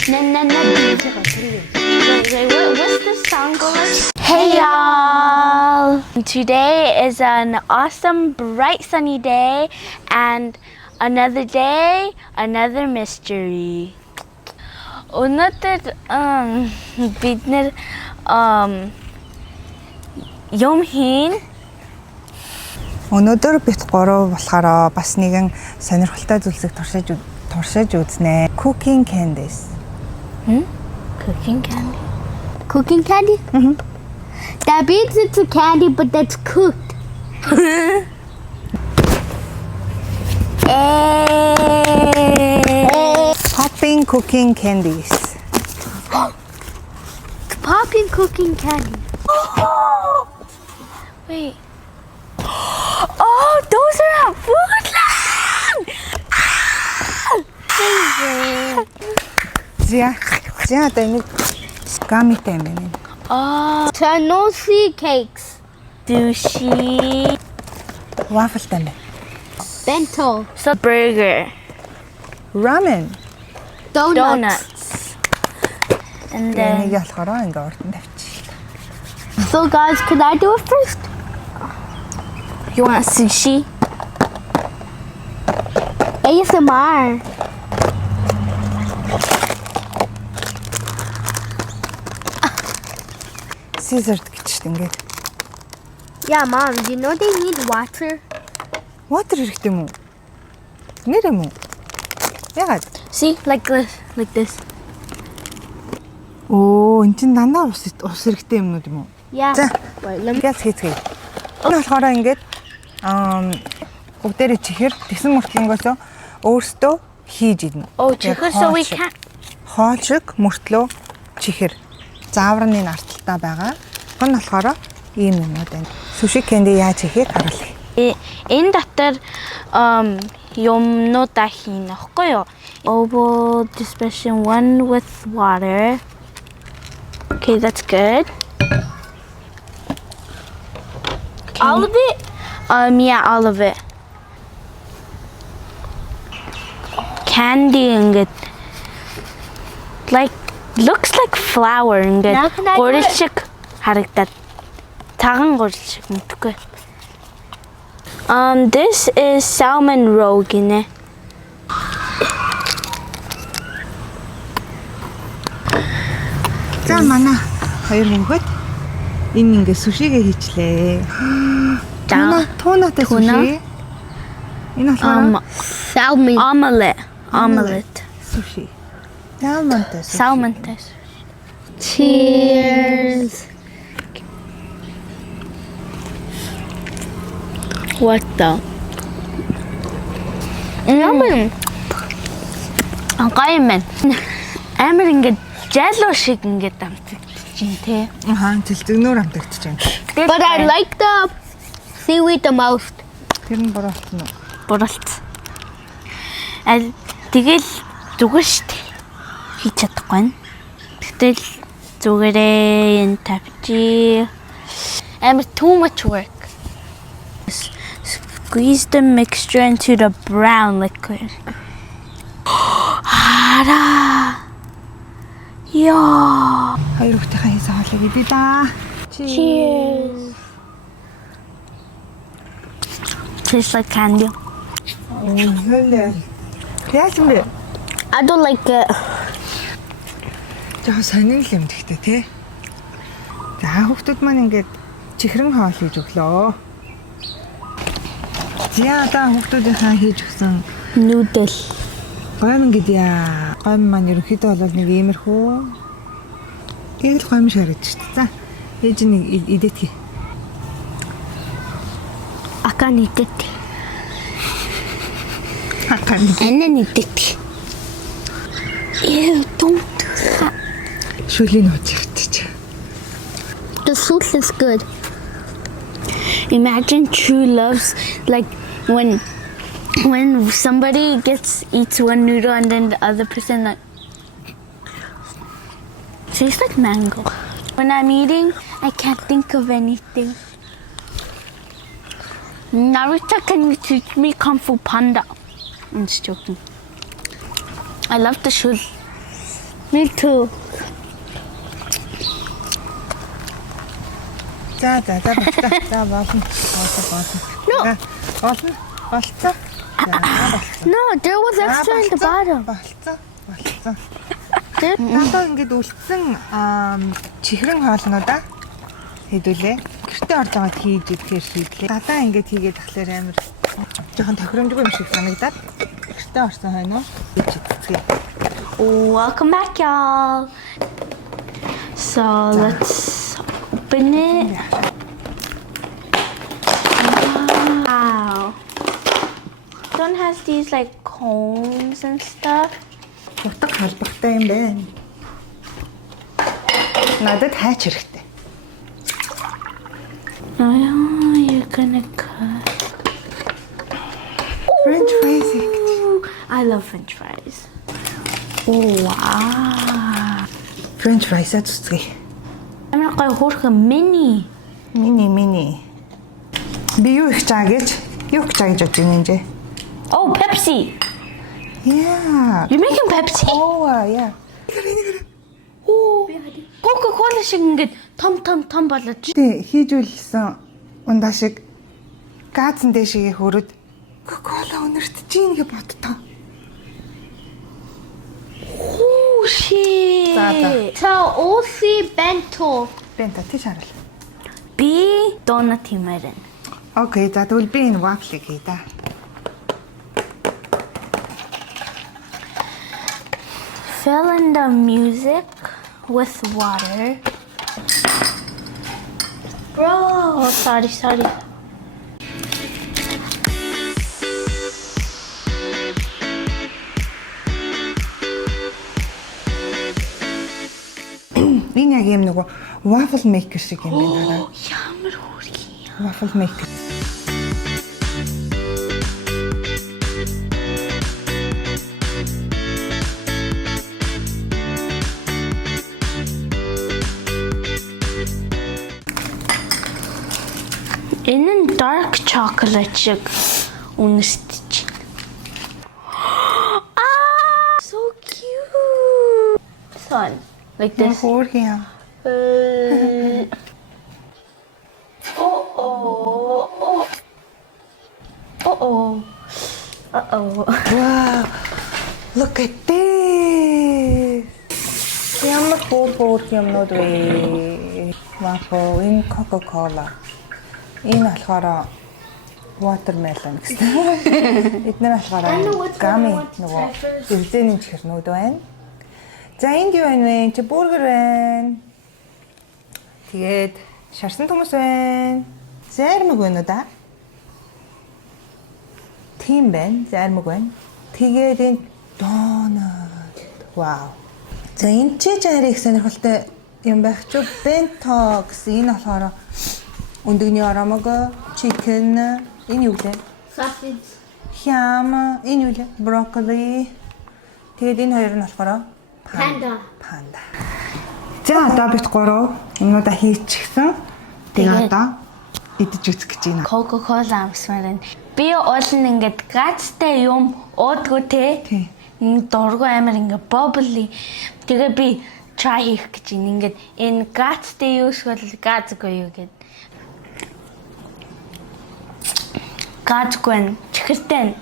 What's the song going? Hey y'all! Today is an awesome, bright, sunny day, and another day, another mystery. Өнөөдөр бид нэр юм хийн. Өнөөдөр бид гурав болохоор бас нэгэн сонирхолтой зүйлсийг туршиж үзнэ. Cooking candies. Cooking candy. Cooking candy? Mhm. That means it's a candy, but that's cooked. Popping cooking candies. Popping cooking candy. Wait. Oh, those are food. Зя одоо нэг гамитай юм байна. Oh, Tanosi cakes. sushi. Waffleтай байна. Bento. So burger. Ramen. Donuts. And Энийг then болохоор ингээ урд нь тавьчих. So guys, can I do it first? you want sushi? ASMR. Scissored гэж шүү дээ ингээд. Yeah, Mom, you know they need water? Water хэрэгтэй юм уу? Нэр юм уу? Ягаад? See, like this. Оо, эн чинь дандаа ус хэрэгтэй юмнууд юм уу? Yeah. За. Wait, let me. Газ хийцгээе. Энэ болохоор ингээд бүгдээрээ чихэр тэгсэн мөртлөнгөөсөө өөрсдөө хийж идэнэ. Oh, Яг chicken, so we хоол шиг. can't. Хоол шиг мөртлөө чихэр зааврны арталтай байгаа. Энэ болохоор ийм юмуд байна. Sushi candy яаж хийхийг харуулъя. Энэ дотор юмнуудаа хийнэ, баггүй юу? Oval dispersion 1 with water. Okay, that's good. All of it? Yeah, all of it. Candy and good. Like looks like flour and good. Now can I do it? Gorilchik харагдаад. Цагаан gorilchik мэдгүй. This is salmon roe гинэ. За манай хоёр хөнгөд энэ ингээ сушигээ хийчлээ. Тунатай суши. Энэ болохоор Salmon. Omelette. суши. Салмонтой суши. Salmon. Cheers. What the? Ямар гаймен. Амар ингээд jello шиг ингээд амтчихжин тий. Ахаа цэлцэгнөр амтагдчих юм. But I like the seaweed the most. Тэр нь буруултна уу? Буралт. Тэгэл зүгээр штт. Хийж чадахгүй. Тэгэл зүгээрээ энэ тавьчих. Амар too much work. Squeeze the mixture into the brown liquid. Хара. Яа. Хоёр хүүхдийнхээ хийсэн хоолыг идэ да. Cheers. Tastes like candy. Яаж юм бэ? I don't like it. Яг сонир л юм гэхдээ тий. За хүүхдүүд маань ингээд чихрэн хоол хийж өглөө. Зя одоо хүүхдүүдийнхээ хийж өгсөн Noodle. гойм гэдээ. Гойм маань ерөнхийдөө бол нэг иймэрхүү. Яг л гойм шарж шүү дээ. За ээж нэг идэтгэе. I can't eat it. Хакан. And then eat it. Ew, don't do that. Шүлийн уучигтчих. The sauce is good. Imagine true loves, like when somebody eats one noodle and then the other person like tastes like mango. When I'm eating, I can't think of anything. Naruto, can you teach me Kung Fu Panda? I'm just joking. I love the shoes. Me too. За болцоо. За болно. No. Болно. Болцоо. No, there was extra in the bottom. Болцоо. Надад ингэж үлдсэн чихрэн хоолнуудаа хэдүүлээ. Гэртээ орж байгаад хийж идэхээр шийдлээ. Гадаа ингэж хийгээд тахлаар амар жоохон тохиромжгүй юм шиг санагдаад гэртээ орсон хойно хийж идчихье. Welcome back, y'all. So let's open it. Wow. Don has these like cones and stuff. Утга халбахтай юм байна. Надад хайч хэрэгтэй. Oh, you're gonna cut. French fries. Ooh, I love French fries. Oh, wow. French fries зүцгий. I'm not going to mini. Мини. Би юу их чаа гэж бодож байна энэ. Oh, Pepsi. Yeah. You're making Pepsi? Oh, yeah. Oh, Coca-Cola шиг ингээд том болоод. Тэ хийж үлсэн ундаа шиг газан дэшигээ хөрөд Coca-Cola өнөртж ийн гэж бодтоо. Oh, shit. So, OC bento. Бента тийш харал. B donut юмарин. Окей, за тэгвэл би энэ waffle-ыг хий да. Fill in the music with water. Bro, oh, sorry. Энэ яг юм нөгөө waffle maker шиг юм байна. Ямар хүрхий. Waffle maker. Энэ нь dark chocolate шиг үнэстэж. Ah, so cute. Son, like this. Хөөрхий юм. Wow. Look at this. Ямар хөөрхий юмнууд вэ? Waffle, энэ Coca-Cola. Энэ болохоор watermelon гэсэн. Эдгээр болохоор gummy нөгөө эвзэний чихэрнүүд байна. За энд юу байна вэ? Чи бургер байна. Тэгээд шарсан хүмүүс байна. Зармаг байна уу да? Тийм байна. Зармаг байна. Тэгээд энэ donut. Вау. За энэ чи жаарыг сонирхолтой юм байх ч bento гэсэн энэ болохоор өндөгний оромог, chicken, энэ юу вэ? Sausage. Ham, энэ юу вэ? Broccoli. Тэгээд энэ хоёр нь болохоор Panda. За одоо бид гурав юмудаа хийчихсэн. Тэгээд одоо идэж үзэх гэж байна. Coca-Cola амсмаар байна. Би уул нь ингээд газтай юм уудгүй те. Тий. Энэ дургу амар ингээд bubbly. Тэгээ би try хийх гэж байна. Ингээд энэ газтай юу эсвэл газгүй юу гэд. Газгүй чихэртэй.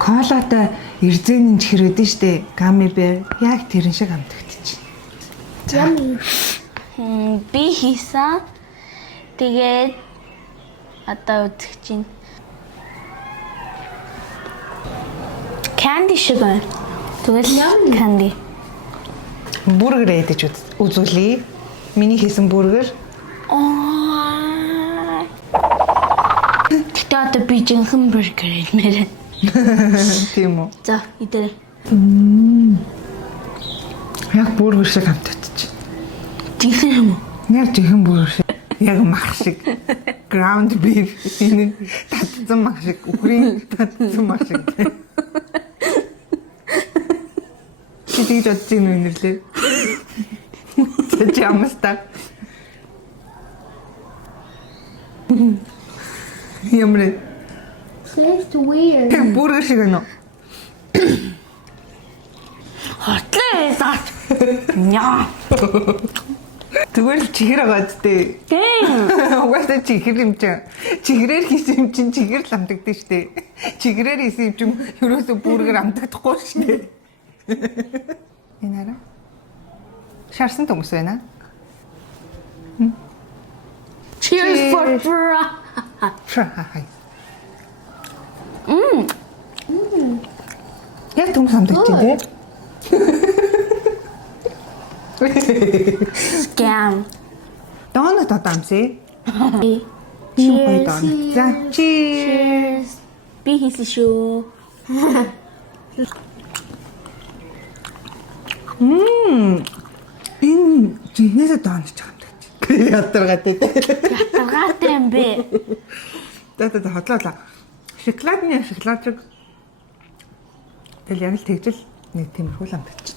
Колатай эрзээний чихэр өдөн штэ. Gummy bear яг тэрэн шиг амтагдчих. Yummy. Би хийсэн. Тэгээд одоо үзэх чинь candy шиг байна. Тэгвэл candy. Бургер идэж үзүүлье. Миний хийсэн бургер. Тэгтээ одоо би жинхэнэ бургер идмээр. Тийм үү? За, идээ. Яг бургер шиг амтагдчих. Жинхэнэ юм уу? Яг жинхэнэ бургер шиг. Яг мах шиг. Ground beef. Энэ татсан мах шиг. Үхрийн татсан мах шиг. Чи тэгж бодож юм өнөрлөө. Чи амстаа. Ямар Tastes weird. бургер шиг нөө. Хотлоо заач. Яа. Зүгээр л чихэр агаад тээ. Тийм. Угаасаа чихэр юм чинь. Чихрээр хийсэн юм чинь чихэр л амтагдсан шүү дээ. Чихрээр хийсэн юм чинь ерөөсөө бүргээр амтагдахгүй шүү дээ. Энэ арай. Шарсан хүмүүс байна. Cheers for Fura. Хай. Яг хүмүүс амтагдаж байна те. Scam. Донот одоо амсъя. Ийм гоё донот. За, cheers. Би хийсэн шүү. Энэ жинхнээсээ донож байгаа юм даа. Ядаргатай те. Ятаргаатай юм бэ. За хотлоо. Шоколадчиг. Тэгэл яг л тэгжэл нэг тиймэрхүү л амтагч.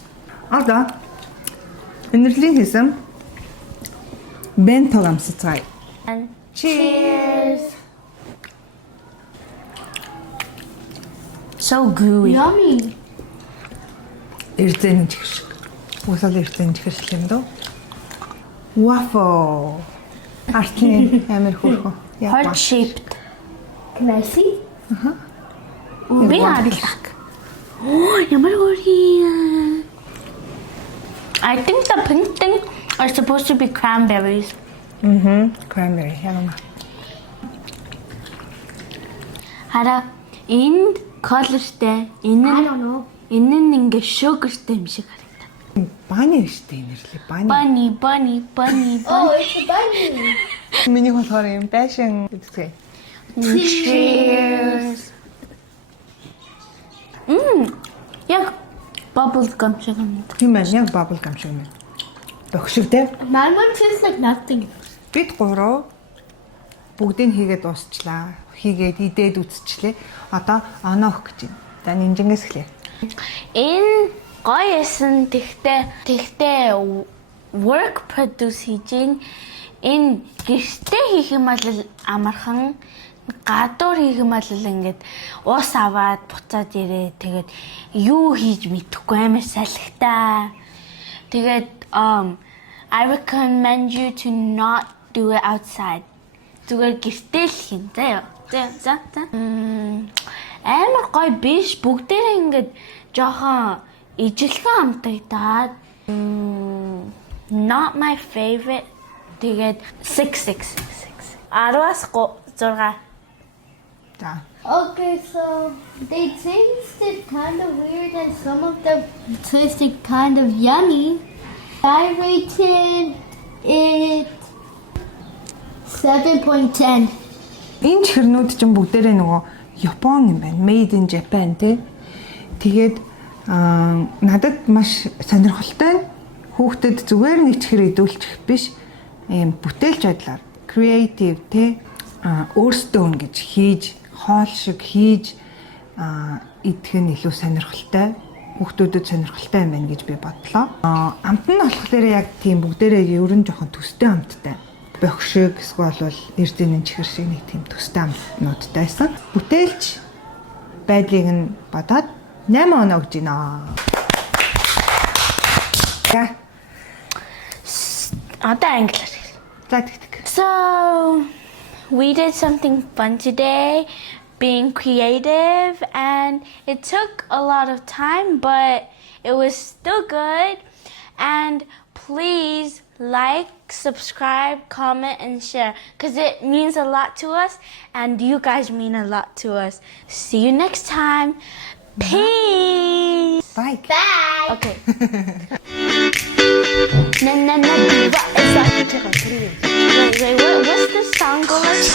Одоо энерлийн хийсэн бентог амсацгаая. Cheers. So gooey. Yummy. Эрзэн чихэр шиг. Уусаал эрзэн чихэр шиг юм дөө. Waffle. Артны амир хөөрхөн. Heart shaped. Can I see? Би хадлаа. Oh, ямар гоё. I think the pink thing are supposed to be cranberries. Cranberry яна. Хара энд colorтэй, энэ I нь don't know. энэ нь ингээ sugarтэй юм шиг харагдав. Бани штэ энерли. Бани. Bunny. Oh, it's a bunny. Миний болохоор юм байшин гэдэгтэй. Cheers. Яг bubble gum шиг юм. Тийм байна. Яг bubble gum шиг юм. Бохшиг те. My one tastes like nothing. Бид гурав бүгдийг хийгээд дуусчлаа. Хийгээд идээд үтсчлээ. Одоо оноох гэж байна. За нинжингээс эхлэе. Энэ гоё эсэн тэгтээ work produce хийж гин энэ гэртээ хийх юм бол амархан гадуур хийх юм бол ингээд ус аваад буцаад ирээ тэгээд юу хийж мэдэхгүй амар салхитай. Тэгээд I recommend you to not do it outside. Зүгээр гэртээ л хийн заяа. За. Амар гоё биш бүгдээрээ ингээд жоохон ижилхэн амтагдаад not my favorite. Тэгээд 6. 10-аас 6. За. Okay, so they tasted kind of weird and some of them tasted kind of yummy. I rated it 7.10. Энэ чихэрнүүд чинь бүгдээрээ нөгөө Япон юм байна. Made in Japan тий. Тэгээд надад маш сонирхолтой. Хүүхдэд зүгээр нэг чихэр идүүлчих биш. Ийм бүтээлч байдлаар creative тий. Өөрсдөө ингэж хийж, хоол шиг хийж идэх нь илүү сонирхолтой. Хүүхдүүдэд сонирхолтой юм байна гэж би бодлоо. Амт нь болохоор яг тийм бүгдээрээ ерөн жоохон төстэй амттай. Бохшиг эсвэл бол эрдэнийн чихэр шиг нэг тийм төстэй амтнуудтай байсан. Бүтээлч байдлыг нь бодоод 8 оноо гэж байна. За. Одоо англиар. За тэгтэг. So, we did something fun today, being creative, and it took a lot of time, but it was still good. And please like, subscribe, comment, and share, because it means a lot to us, and you guys mean a lot to us. See you next time. Peace. Bye. Bye. Okay. Na na na diva is like wait, what's the song go like?